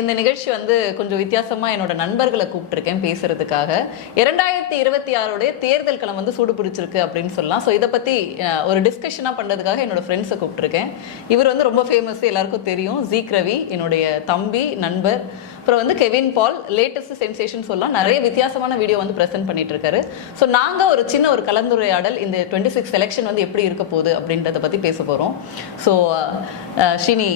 இந்த நிகழ்ச்சி வந்து கொஞ்சம் வித்தியாசமா என்னோட நண்பர்களை கூப்பிட்டுருக்கேன் பேசுறதுக்காக. இரண்டாயிரத்தி இருபத்தி ஆறுடைய தேர்தல் களம் வந்து சூடு பிடிச்சிருக்கு அப்படின்னு சொல்லலாம். ஸோ இதை பத்தி ஒரு டிஸ்கஷனா பண்றதுக்காக என்னோட ஃப்ரெண்ட்ஸை கூப்பிட்டுருக்கேன். இவர் வந்து ரொம்ப ஃபேமஸ் எல்லாருக்கும் தெரியும். ஜீக் ரவி என்னுடைய தம்பி நண்பர். அப்புறம் வந்து கெவின் பால் லேட்டஸ்ட் சென்சேஷன் சொல்லலாம். நிறைய வித்தியாசமான வீடியோ வந்து ப்ரெசென்ட் பண்ணிட்டு இருக்காரு ஸோ நாங்க ஒரு சின்ன ஒரு கலந்துரையாடல் இந்த டுவெண்ட்டி சிக்ஸ் எலெக்ஷன் வந்து எப்படி இருக்க போகுது அப்படின்றத பத்தி பேச போறோம். ஸோ ஸ்ரீனி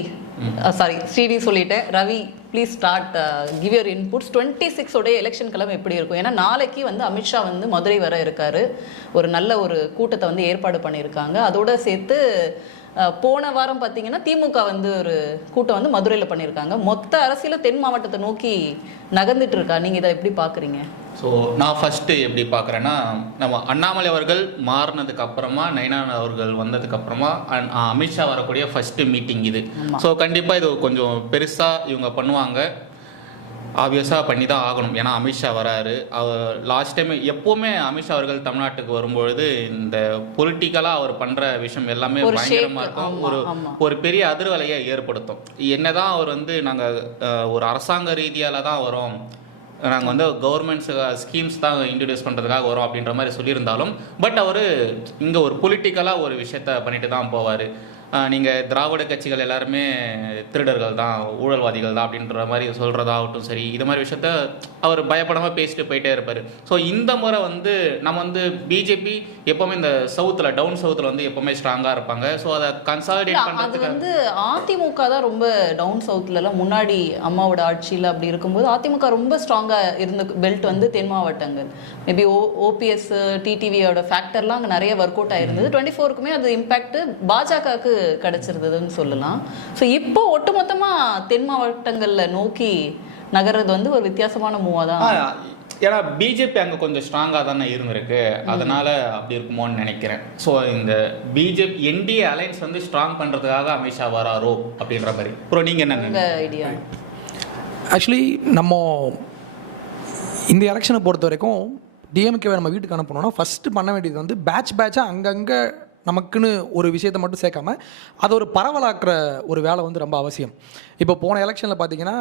சாரி ஸ்ரீனி சொல்லிட்டேன். Ravi please start give your inputs twenty six உடைய எலெக்ஷன் கிளம்பு எப்படி இருக்கும்? ஏன்னா நாளைக்கு வந்து அமித்ஷா வந்து மதுரை வர இருக்காரு. ஒரு நல்ல ஒரு கூட்டத்தை வந்து ஏற்பாடு பண்ணியிருக்காங்க. அதோட சேர்த்து போன வாரம் பார்த்தீங்கன்னா திமுக வந்து ஒரு கூட்டம் வந்து மதுரையில் பண்ணியிருக்காங்க. மொத்த அரசியலும் தென் மாவட்டத்தை நோக்கி நகர்ந்துட்டு இருக்கா? நீங்க இதை எப்படி பாக்குறீங்க? ஸோ நான் ஃபஸ்ட்டு எப்படி பார்க்குறேன்னா நம்ம அண்ணாமலை அவர்கள் மாறினதுக்கு அப்புறமா நயனான் அவர்கள் வந்ததுக்கு அப்புறமா அமித்ஷா வரக்கூடிய ஃபஸ்ட்டு மீட்டிங் இது. ஸோ கண்டிப்பாக இது கொஞ்சம் பெருசாக இவங்க பண்ணுவாங்க. ஆப்வியஸாக பண்ணி தான் ஆகணும். ஏன்னா அமித்ஷா வராரு. அவர் லாஸ்ட் டைம் எப்போவுமே அமித்ஷா அவர்கள் தமிழ்நாட்டுக்கு வரும்பொழுது இந்த பொலிட்டிக்கலாக அவர் பண்ணுற விஷயம் எல்லாமே பயங்கரமாக இருக்கும். ஒரு. ஒரு பெரிய அதிர்வலையை ஏற்படுத்தும். என்னதான் அவர் வந்து நாங்கள் ஒரு அரசாங்க ரீதியால தான் வரோம். நாங்கள் வந்து கவர்மெண்ட்ஸ் ஸ்கீம்ஸ் தான் இன்ட்ரடியூஸ் பண்ணுறதுக்காக வரோம் அப்படின்ற மாதிரி சொல்லியிருந்தாலும் பட் அவர் இங்கே ஒரு பொலிட்டிக்கலாக ஒரு விஷயத்த பண்ணிட்டு தான் போவார். நீங்கள் திராவிட கட்சிகள் எல்லாருமே திருடர்கள் தான் ஊழல்வாதிகள் தான் அப்படின்ற மாதிரி சொல்கிறதாகட்டும் சரி இது மாதிரி விஷயத்த அவர் பயப்படாமல் பேசிட்டு போயிட்டே இருப்பார். ஸோ இந்த முறை வந்து நம்ம வந்து பிஜேபி எப்போவுமே இந்த சவுத்தில் டவுன் சவுத்தில் வந்து எப்போவுமே ஸ்ட்ராங்காக இருப்பாங்க. ஸோ அதை கன்சாலிடேட் பண்ணுறதுக்கு வந்து அதிமுக தான் ரொம்ப டவுன் சவுத்ல எல்லாம் முன்னாடி அம்மாவோட ஆட்சியில அப்படி இருக்கும்போது அதிமுக ரொம்ப ஸ்ட்ராங்கா இருந்த பெல்ட் வந்து தென் மாவட்டங்கள். மேபி ஓ ஓபிஎஸ் டிடிவியோட ஃபேக்டர்லாம் அங்கே நிறைய ஒர்க் அவுட் ஆயிருந்தது. டுவெண்ட்டி ஃபோருக்குமே அது இம்பாக்ட் பாஜகவுக்கு கிடைச்சிருந்ததுன்னு சொல்லலாம். ஸோ இப்போ ஒட்டுமொத்தமா தென் மாவட்டங்கள்ல நோக்கி நகர்றது வந்து ஒரு வித்தியாசமான மூவா தான். ஏன்னா பிஜேபி அங்கே கொஞ்சம் ஸ்ட்ராங்காக தானே இருந்திருக்கு. அதனால அப்படி இருக்குமோன்னு நினைக்கிறேன். ஸோ இந்த பிஜேபி என்டிஏ அலைன்ஸ் வந்து ஸ்ட்ராங் பண்ணுறதுக்காக அமித்ஷா வராரோ அப்படின்ற மாதிரி. அப்புறம் நீங்கள் என்ன? ஐடியா ஆக்சுவலி நம்ம இந்த எலெக்ஷனை பொறுத்த வரைக்கும் டிஎம்கேவை நம்ம வீட்டுக்கு அனுப்பணும்னா ஃபஸ்ட்டு பண்ண வேண்டியது வந்து பேட்ச் பேட்சாக அங்கங்கே நமக்குன்னு ஒரு விஷயத்தை மட்டும் சேர்க்காம அதை ஒரு பரவலாக்குற ஒரு வேலை வந்து ரொம்ப அவசியம். இப்போ போன எலெக்ஷனில் பார்த்தீங்கன்னா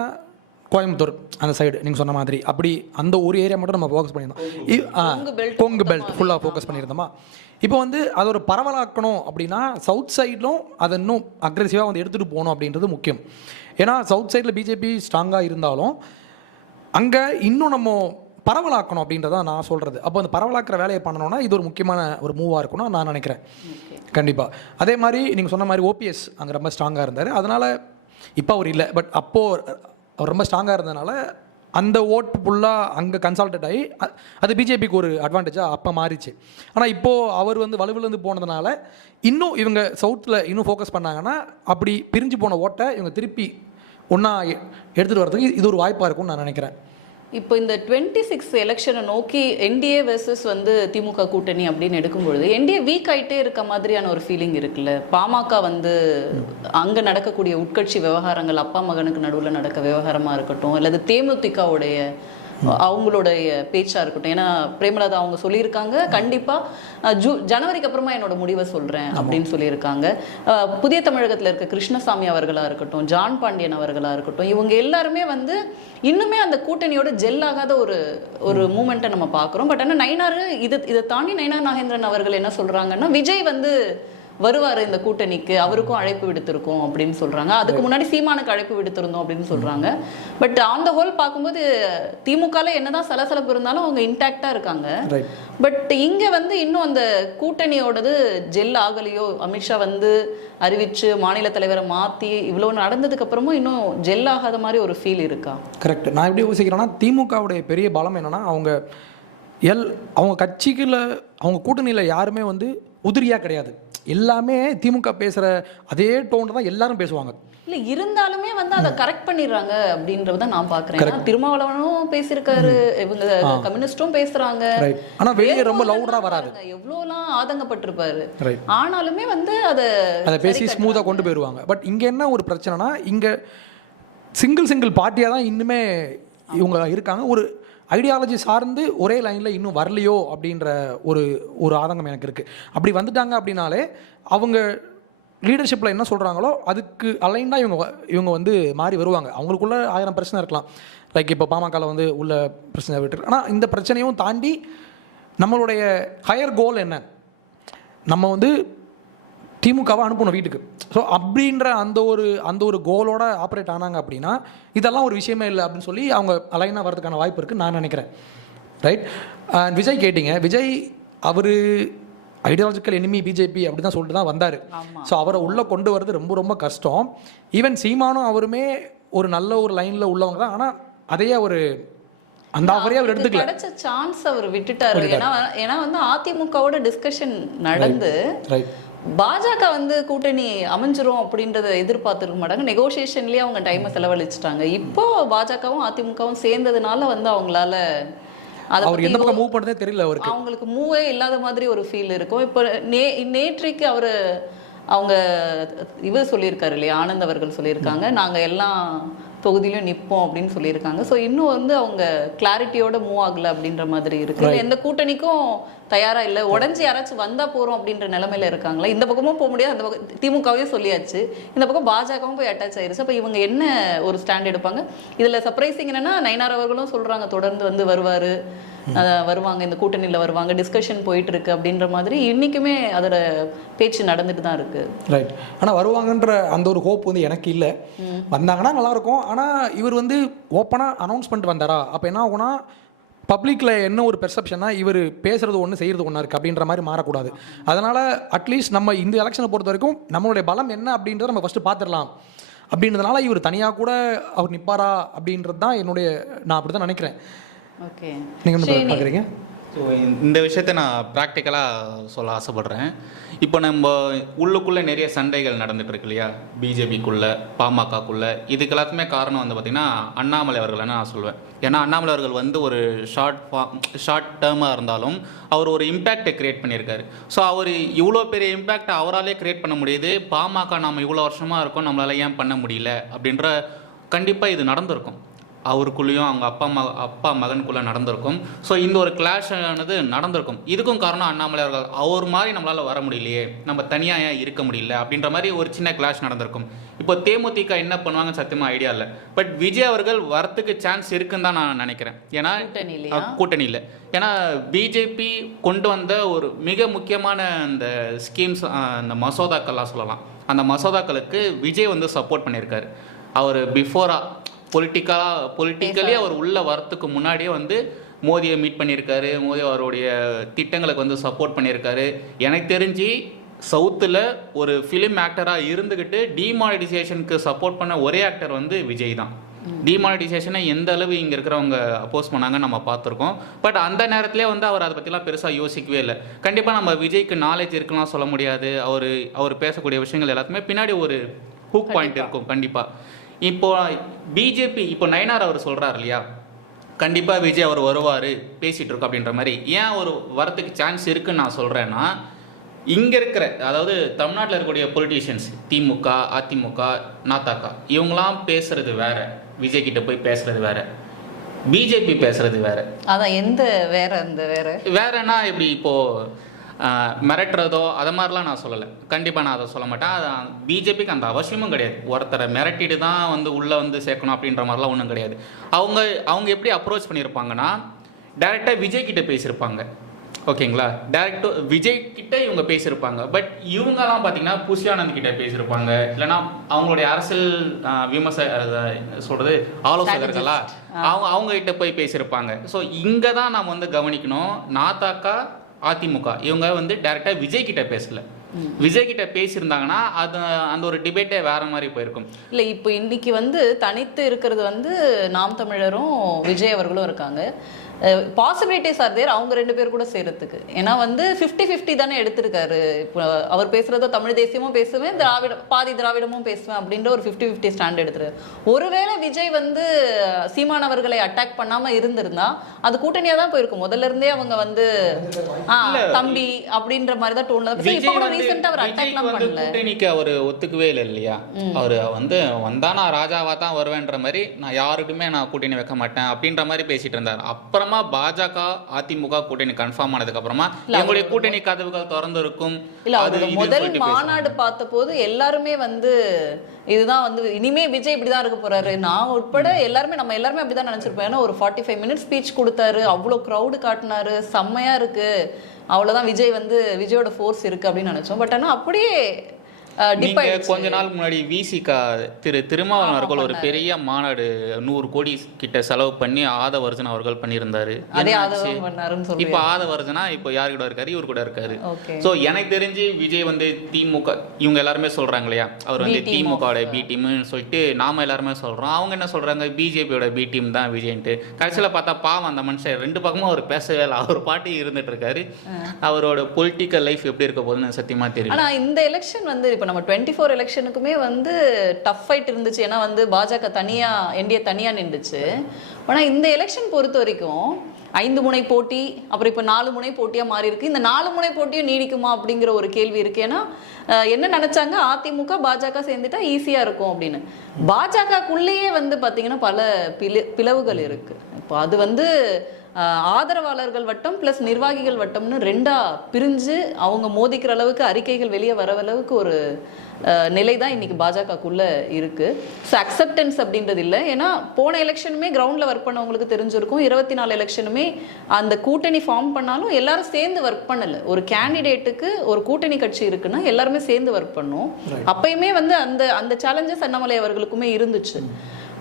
கோயம்புத்தூர் அந்த சைடு நீங்கள் சொன்ன மாதிரி. அப்படி அந்த ஒரு ஏரியா மட்டும் நம்ம ஃபோக்கஸ் பண்ணியிருந்தோம். கொங்கு பெல்ட் ஃபுல்லாக ஃபோக்கஸ் பண்ணியிருந்தோமா? இப்போ வந்து அதை ஒரு பரவலாக்கணும் அப்படின்னா சவுத் சைட்லும் அதை இன்னும் அக்ரெசிவாக வந்து எடுத்துகிட்டு போகணும் அப்படின்றது முக்கியம். ஏன்னா சவுத் சைடில் பிஜேபி ஸ்ட்ராங்காக இருந்தாலும் அங்கே இன்னும் நம்ம பரவலாக்கணும் அப்படின்றத நான் சொல்கிறது அப்போ அந்த பரவலாக்குற வேலையை பண்ணணும்னா இது ஒரு முக்கியமான ஒரு மூவாக இருக்கணும்னு நான் நினைக்கிறேன். கண்டிப்பாக அதே மாதிரி நீங்கள் சொன்ன மாதிரி ஓபிஎஸ் அங்கே ரொம்ப ஸ்ட்ராங்காக இருந்தார். அதனால் இப்போ அவர் இல்லை. பட் அப்போது அவர் ரொம்ப ஸ்ட்ராங்காக இருந்ததுனால அந்த ஓட்டு ஃபுல்லாக அங்கே கன்சால்டேட் ஆகி அது பிஜேபிக்கு ஒரு அட்வான்டேஜாக அப்போ மாறிச்சு. ஆனால் இப்போது அவர் வந்து வலுவிழந்து போனதுனால இன்னும் இவங்க சவுத்தில் இன்னும் ஃபோக்கஸ் பண்ணாங்கன்னா அப்படி பிரிஞ்சு போன ஓட்டை இவங்க திருப்பி ஒன்றா எடுத்துகிட்டு வரதுக்கு இது ஒரு வாய்ப்பாக இருக்கும்னு நான் நினைக்கிறேன். இப்போ இந்த டுவெண்ட்டி சிக்ஸ் எலெக்ஷனை நோக்கி என்டிஏ வெர்சஸ் வந்து திமுக கூட்டணி அப்படின்னு எடுக்கும்பொழுது என்டிஏ வீக் ஆயிட்டே இருக்க மாதிரியான ஒரு ஃபீலிங் இருக்குல்ல? பாமக வந்து அங்கே நடக்கக்கூடிய உட்கட்சி விவகாரங்கள் அப்பா மகனுக்கு நடுவில் நடக்க விவகாரமாக இருக்கட்டும் அல்லது தேமுதிகவுடைய அவங்களுடைய பேச்சா இருக்கட்டும். ஏன்னா பிரேமலதா அவங்க சொல்லியிருக்காங்க. கண்டிப்பா அஹ், ஜூ ஜனவரிக்கு அப்புறமா என்னோட முடிவை சொல்றேன் அப்படின்னு சொல்லியிருக்காங்க. புதிய தமிழகத்துல இருக்க கிருஷ்ணசாமி அவர்களா இருக்கட்டும் ஜான் பாண்டியன் அவர்களா இருக்கட்டும் இவங்க எல்லாருமே வந்து இன்னுமே அந்த கூட்டணியோட ஜெல் ஆகாத ஒரு ஒரு மூமெண்ட்டை நம்ம பார்க்குறோம். பட் ஆனால் நைனார் இது இதை தாண்டி நைனார் நாகேந்திரன் அவர்கள் என்ன சொல்றாங்கன்னா விஜய் வந்து வருவார் இந்த கூட்டணிக்கு அவருக்கும் அழைப்பு விடுத்திருக்கோம் அப்படின்னு சொல்றாங்க. அதுக்கு முன்னாடி சீமானுக்கு அழைப்பு விடுத்திருந்தோம் அப்படின்னு சொல்றாங்க. பட் ஆன் த ஹோல் பார்க்கும்போது திமுகல என்னதான் சலசலப்பு இருந்தாலும் அவங்க இன்டாக்டா இருக்காங்க. பட் இங்க வந்து இன்னும் அந்த கூட்டணியோடது ஜெல் ஆகலையோ? அமித்ஷா வந்து அறிவிச்சு மாநில தலைவரை மாத்தி இவ்வளவு நடந்ததுக்கு அப்புறமும் இன்னும் ஜெல் ஆகாத மாதிரி ஒரு ஃபீல் இருக்கா? கரெக்ட் நான் எப்படி யோசிக்கிறேன்னா திமுகவுடைய பெரிய பலம் என்னன்னா அவங்க எல் அவங்க கட்சிக்குள்ள அவங்க கூட்டணியில் யாருமே வந்து உதிரியாக கிடையாது. எல்லாமே திமுக பேசுகிற அதே டோன் தான் எல்லாரும் பேசுவாங்க. இல்ல இருந்தாலுமே வந்து அதை கரெக்ட் பண்ணிடுறாங்க அப்படின்றத நான் பாக்குறேன். ஏன்னா திருமாவளவனும் பேசியிருக்காரு இவங்க கம்யூனிஸ்டும் பேசுறாங்க. ரைட் ஆனால் வெளியே ரொம்ப லவுடராக வராது. பாருங்க, எவ்வளவுலாம் ஆதங்கப்பட்டிருப்பாரு ஆனாலுமே வந்து அதை அதை பேசி ஸ்மூத்தாக கொண்டு போயிடுவாங்க பட் இங்கே என்ன ஒரு பிரச்சனைனா இங்கே சிங்கிள் சிங்கிள் பார்ட்டியாக தான் இன்னுமே இவங்க இருக்காங்க. ஒரு ஐடியாலஜி சார்ந்து ஒரே லைனில் இன்னும் வரலையோ அப்படின்ற ஒரு ஒரு ஆதங்கம் எனக்கு இருக்குது அப்படி வந்துட்டாங்க அப்படின்னாலே அவங்க லீடர்ஷிப்பில் என்ன சொல்கிறாங்களோ அதுக்கு அலைண்டாக இவங்க வ- இவங்க வந்து மாறி வருவாங்க. அவங்களுக்குள்ள ஆயிரம் பிரச்சனை இருக்கலாம். லைக் இப்போ பாமகவில் வந்து உள்ள பிரச்சனை விட்டு ஆனால் இந்த பிரச்சனையும் தாண்டி நம்மளுடைய ஹையர் கோல் என்ன? நம்ம வந்து திமுகவை அனுப்பணும் வீட்டுக்கு. ஸோ அப்படின்ற அந்த ஒரு அந்த ஒரு கோலோட ஆப்ரேட் ஆனாங்க அப்படின்னா இதெல்லாம் ஒரு விஷயமே இல்லை அப்படின்னு சொல்லி அவங்க அலைனாக வரதுக்கான வாய்ப்பு இருக்குன்னு நான் நினைக்கிறேன். ரைட் அண்ட் விஜய் கேட்டிங்க. விஜய் அவர் ஐடியாலஜிக்கல் எனிமி பிஜேபி அப்படி தான் சொல்லிட்டு தான் வந்தார். ஸோ அவரை உள்ளே கொண்டு வரது ரொம்ப ரொம்ப கஷ்டம். ஈவன் சீமானும் அவருமே ஒரு நல்ல ஒரு லைனில் உள்ளவங்க தான். ஆனால் அதையே ஒரு அந்த ஆஃபரே அவர் எடுத்துக்கல. கிடைச்ச சான்ஸ் அவர் விட்டுட்டாரு. ஏன்னா ஏன்னா வந்து அதிமுகவோட டிஸ்கஷன் நடந்து ரைட் பாஜக வந்து கூட்டணி அமைஞ்சிரும் அப்படின்றத எதிர்பார்த்துருக்க மாட்டாங்க. நெகோசியேஷன்லயே அவங்க டைமை செலவழிச்சிட்டாங்க. இப்போ பாஜகவும் அதிமுகவும் சேர்ந்ததுனால வந்து அவங்களால அவர் எந்த பக்கம் மூவ் பண்ணுறதே தெரியல அவருக்கு. அவங்களுக்கு மூவே இல்லாத மாதிரி ஒரு ஃபீல் இருக்கும். இப்போ நே நேற்றைக்கு அவர் அவங்க இவர் சொல்லியிருக்காரு இல்லையா? ஆனந்த் அவர்கள் சொல்லியிருக்காங்க. நாங்கள் எல்லா தொகுதியிலும் நிற்போம் அப்படின்னு சொல்லியிருக்காங்க. ஸோ இன்னும் வந்து அவங்க கிளாரிட்டியோட மூவ் ஆகல அப்படின்ற மாதிரி இருக்கு. எந்த கூட்டணிக்கும் தயாரா இல்லை. உடஞ்சி யாராச்சும் வந்தா போறோம் அப்படின்ற நிலைமையில இருக்காங்களா? இந்த பக்கமும் போக முடியாது. அந்த பக்கம் திமுகவையும் சொல்லியாச்சு. இந்த பக்கம் பாஜகவும் போய் அட்டாச் ஆயிருச்சு. அப்போ இவங்க என்ன ஒரு ஸ்டாண்ட் எடுப்பாங்க? இதுல சர்ப்ரைசிங் என்னன்னா நயினார் அவர்களும் சொல்றாங்க தொடர்ந்து வந்து வருவாரு. வருவாங்க இந்த கூட்டணியில வருவாங்க டிஸ்கஷன் போயிட்டு இருக்கு அப்படின்ற மாதிரி இன்னைக்குமே அதோட பேச்சு நடந்துட்டு தான் இருக்கு. ரைட் ஆனால் வருவாங்கன்ற அந்த ஒரு ஹோப் வந்து எனக்கு இல்லை. வந்தாங்கன்னா நல்லாயிருக்கும். ஆனால் இவர் வந்து ஓப்பனாக அனௌன்ஸ் பண்ணிட்டு வந்தாரா? அப்போ என்ன ஆகும்னா பப்ளிக்கில் என்ன ஒரு பெர்செப்ஷனா இவர் பேசுறது ஒன்று செய்கிறது ஒன்றா இருக்குது அப்படின்ற மாதிரி மாறக்கூடாது. அதனால் அட்லீஸ்ட் நம்ம இந்த எலெக்ஷனை பொறுத்த வரைக்கும் நம்மளுடைய பலம் என்ன அப்படின்றத நம்ம ஃபஸ்ட்டு பார்த்துடலாம். அப்படின்றதுனால இவர் தனியாக கூட அவர் நிற்பாரா அப்படின்றது தான் என்னுடைய நான் அப்படி தான் நினைக்கிறேன். ஓகே நீங்கள் என்ன பார்க்குறீங்க? ஸோ இந்த விஷயத்தை நான் ப்ராக்டிக்கலாக சொல்ல ஆசைப்படுறேன். இப்போ நம்ம உள்ளுக்குள்ளே நிறைய சண்டைகள் நடந்துட்டு இருக்கு இல்லையா? பிஜேபிக்குள்ள பாமகக்குள்ள இதுக்கு எல்லாத்துக்குமே காரணம் வந்து பார்த்திங்கன்னா அண்ணாமலை அவர்கள்னு நான் சொல்வேன். ஏன்னா அண்ணாமலை அவர்கள் வந்து ஒரு ஷார்ட் ஷார்ட் டேர்மாக இருந்தாலும் அவர் ஒரு இம்பேக்டை கிரியேட் பண்ணியிருக்காரு. ஸோ அவர் இவ்வளோ பெரிய இம்பேக்டை அவராலே கிரியேட் பண்ண முடியுது. பாமக நம்ம இவ்வளோ வருஷமாக இருக்கோம் நம்மளால ஏன் பண்ண முடியல? அப்படின்ற கண்டிப்பாக இது நடந்திருக்கும். அவருக்குள்ளேயும் அவங்க அப்பா மக அப்பா மகனுக்குள்ளே நடந்திருக்கும். ஸோ இந்த ஒரு கிளாஷ் ஆனது நடந்திருக்கும். இதுக்கும் காரணம் அண்ணாமலை அவர்கள். அவர் மாதிரி நம்மளால் வர முடியலையே. நம்ம தனியாக ஏன் இருக்க முடியல? அப்படின்ற மாதிரி ஒரு சின்ன கிளாஷ் நடந்திருக்கும். இப்போ தேமுதிக என்ன பண்ணுவாங்கன்னு சத்தியமாக ஐடியா இல்லை. பட் விஜய் அவர்கள் வரத்துக்கு சான்ஸ் இருக்குன்னு தான் நான் நினைக்கிறேன். ஏன்னா கூட்டணியில் ஏன்னா பிஜேபி கொண்டு வந்த ஒரு மிக முக்கியமான அந்த ஸ்கீம்ஸ் அந்த மசோதாக்கள்லாம் சொல்லலாம். அந்த மசோதாக்களுக்கு விஜய் வந்து சப்போர்ட் பண்ணியிருக்காரு. அவர் பிஃபோரா பொலிட்டிக்கலாக பொலிட்டிக்கலி அவர் உள்ள வரத்துக்கு முன்னாடியே வந்து மோதியை மீட் பண்ணியிருக்காரு. மோடி அவருடைய திட்டங்களுக்கு வந்து சப்போர்ட் பண்ணியிருக்காரு. எனக்கு தெரிஞ்சு சவுத்தில் ஒரு ஃபிலிம் ஆக்டராக இருந்துக்கிட்டு டிமானிட்டைசேஷனுக்கு சப்போர்ட் பண்ண ஒரே ஆக்டர் வந்து விஜய் தான். டிமானிட்டைசேஷனை எந்த அளவு இங்கே இருக்கிறவங்க அப்போஸ் பண்ணாங்க நம்ம பார்த்துருக்கோம். பட் அந்த நேரத்திலே வந்து அவர் அதை பற்றிலாம் பெருசாக யோசிக்கவே இல்லை. கண்டிப்பாக நம்ம விஜய்க்கு நாலேஜ் இருக்குலாம் சொல்ல முடியாது. அவர் அவர் பேசக்கூடிய விஷயங்கள் எல்லாத்துமே பின்னாடி ஒரு ஹூக் பாயிண்ட் இருக்கும் கண்டிப்பாக இப்போ பிஜேபி இப்போ நயனார் அவர் சொல்கிறார் இல்லையா? கண்டிப்பாக விஜய் அவர் வருவார் பேசிகிட்டு இருக்கோம் அப்படின்ற மாதிரி. ஏன் ஒரு வரத்துக்கு சான்ஸ் இருக்குன்னு நான் சொல்கிறேன்னா இங்கே இருக்கிற அதாவது தமிழ்நாட்டில் இருக்கக்கூடிய பொலிட்டீஷியன்ஸ் திமுக அதிமுக நாத்தாக்கா இவங்களாம் பேசுறது வேற. விஜய் கிட்ட போய் பேசுறது வேற. பிஜேபி பேசுறது வேற. அதான் எந்த வேற அந்த வேற? வேறனா இப்படி இப்போ ஆஹ், மிரட்டுறதோ அதை மாதிரிலாம் நான் சொல்லலை. கண்டிப்பாக நான் அதை சொல்ல மாட்டேன். அது பிஜேபிக்கு அந்த அவசியமும் கிடையாது. ஒருத்தரை மிரட்டிட்டு தான் வந்து உள்ளே வந்து சேர்க்கணும் அப்படின்ற மாதிரிலாம் ஒன்றும் கிடையாது. அவங்க அவங்க எப்படி அப்ரோச் பண்ணியிருப்பாங்கன்னா டைரெக்டாக விஜய் கிட்ட பேசியிருப்பாங்க. ஓகேங்களா? டேரக்ட் விஜய் கிட்ட இவங்க பேசியிருப்பாங்க. பட் இவங்கெல்லாம் பார்த்தீங்கன்னா புஷியானந்த் கிட்ட பேசியிருப்பாங்க. இல்லைன்னா அவங்களுடைய அரசியல் விமர்ச அஹ், சொல்றது ஆலோசகர்களா? அவங்க அவங்க கிட்ட போய் பேசியிருப்பாங்க. ஸோ இங்கே தான் நாம் வந்து கவனிக்கணும். நாத்தாக்கா அதிமுக. இவங்க வந்து டைரக்டா விஜய் கிட்ட பேசல. விஜய் கிட்ட பேசியிருந்தாங்கன்னா அது அந்த ஒரு டிபேட்டே வேற மாதிரி போயிருக்கும். இல்ல இப்போ இன்னைக்கு வந்து தனித்து இருக்கிறது வந்து நாம் தமிழரும் விஜய் அவர்களும் இருக்காங்க. பாசிபிலிட்டிஸ் ஆர் தேர் அவங்க ரெண்டு பேர் கூட சேர்றதுக்கு ஏன்னா வந்து 50 50 தானே எடுத்திருக்காரு. இப்போ அவர் பேசுறதோ தமிழ் தேசியமும் பேசுவேன் திராவிட பாதி திராவிடமும் பேசுவேன் அப்படின்ற ஒரு 50 50 ஸ்டாண்ட் எடுத்துரு ஒருவேளை விஜய் வந்து சீமான் அவர்களை அட்டாக் பண்ணாம இருந்திருந்தா அது கூட்டணியா தான் போயிருக்கும். முதல்ல இருந்தே அவங்க வந்து தம்பி அப்படின்ற மாதிரி தான் டோன்ல இப்போ கூட விஜய் வந்து- ரீசெண்டா அவர் அட்டாக்லாம் பண்ணல. கூட்டணிக்கு அவர் ஒத்துக்கவே இல்லை இல்லையா? அவர் வந்து வந்தா நான் ராஜாவா தான் வருவேன்ற மாதிரி நான் யாருக்குமே நான் கூட்டணி வைக்க மாட்டேன் அப்படின்ற மாதிரி பேசிட்டு இருந்தார். அப்புறமா பாஜக அதிமுக கூட்டணி கன்ஃபார்ம் ஆனதுக்கு அப்புறமா எங்களுடைய கூட்டணி கதவுகள் திறந்து இருக்கும் இல்ல முதல். மாநாடு பார்த்தபோது எல்லாருமே வந்து இதுதான் வந்து இனிமே விஜய் இப்படிதான் இருக்க போறாரு. நான் உட்பட எல்லாருமே நம்ம எல்லாருமே அப்படிதான் நினைச்சிருப்போம். ஏன்னா ஒரு ஃபார்ட்டி ஃபைவ் மினிட்ஸ் ஸ்பீச் கொடுத்தாரு. அவ்வளோ க்ரௌடு காட்டினாரு. செம்மையா இருக்கு. அவ்வளவுதான் விஜய் வந்து விஜயோட ஃபோர்ஸ் இருக்கு அப்படின்னு நினைச்சோம். பட் ஆனா அப்படியே டிப் நீங்க ஆயிடுச்சு. கொஞ்ச நாள் முன்னாடி விசிகா திரு திருமாவளவன் அவர்கள் ஒரு பெரிய மாநாடு நூறு கோடி கிட்ட செலவு பண்ணி ஆதவர்ஜன் அவர்கள் பண்ணியிருந்தாரு. இப்ப ஆதவர்ஜனா இப்போ யார் கூட இருக்காரு? இவர் கூட இருக்காரு. சோ எனக்கு தெரிஞ்சு விஜய் வந்து திமுக இவங்க எல்லாருமே சொல்றாங்க இல்லையா? அவர் வந்து திமுகவோட பி டீம்னு சொல்லிட்டு நாம எல்லாருமே சொல்றோம். அவங்க என்ன சொல்றாங்க? பிஜேபியோட பி டீம் தான் விஜய்ன்ட்டு. கடைசியில பார்த்தா பாவம் அந்த மனுஷன். ரெண்டு பக்கமும் அவர் பேசவே இல்லை. அவர் பாட்டி இருந்துட்டு இருக்காரு. அவரோட பொலிட்டிக்கல் லைஃப் எப்படி இருக்க போகுதுன்னு எனக்கு சத்தியமா தெரியல ஆனா இந்த எலெக்ஷன் வந்து இப்ப நம்ம டுவெண்ட்டி ஃபோர் எலெக்ஷனுக்குமே வந்து டஃப் ஃபைட் இருந்துச்சு. ஏன்னா வந்து பாஜக தனியா என்டிஏ தனியா நின்றுச்சு. ஆனா இந்த எலெக்ஷன் பொறுத்த வரைக்கும் ஐந்து முனை போட்டி அப்புறம் இப்போ நாலு முனை போட்டியாக மாறி இருக்கு. இந்த நாலு முனை போட்டியும் நீடிக்குமா அப்படிங்கிற ஒரு கேள்வி இருக்கு. ஏன்னா என்ன நினைச்சாங்க? அதிமுக பாஜக சேர்ந்துட்டா ஈஸியா இருக்கும் அப்படின்னு. பாஜகக்குள்ளேயே வந்து பார்த்தீங்கன்னா பல பிள பிளவுகள் இருக்கு. இப்போ அது வந்து ஆதரவாளர்கள் வட்டம் ப்ளஸ் நிர்வாகிகள் வட்டம்னு ரெண்டா பிரிஞ்சு அவங்க மோதிக்கிற அளவுக்கு அறிக்கைகள் வெளியே வர அளவுக்கு ஒரு நிலை தான் இன்னைக்கு பாஜகக்குள்ள இருக்கு. ஸோ அக்செப்டன்ஸ் அப்படின்றது இல்லை. ஏன்னா போன எலெக்ஷனுமே கிரவுண்ட்ல ஒர்க் பண்ணவங்களுக்கு தெரிஞ்சிருக்கும். இருபத்தி நாலு எலெக்ஷனுமே அந்த கூட்டணி ஃபார்ம் பண்ணாலும் எல்லாரும் சேர்ந்து ஒர்க் பண்ணல. ஒரு கேண்டிடேட்டுக்கு ஒரு கூட்டணி கட்சி இருக்குன்னா எல்லாருமே சேர்ந்து ஒர்க் பண்ணோம். அப்பயுமே வந்து அந்த அந்த சேலஞ்சஸ் அண்ணாமலை அவர்களுக்குமே இருந்துச்சு.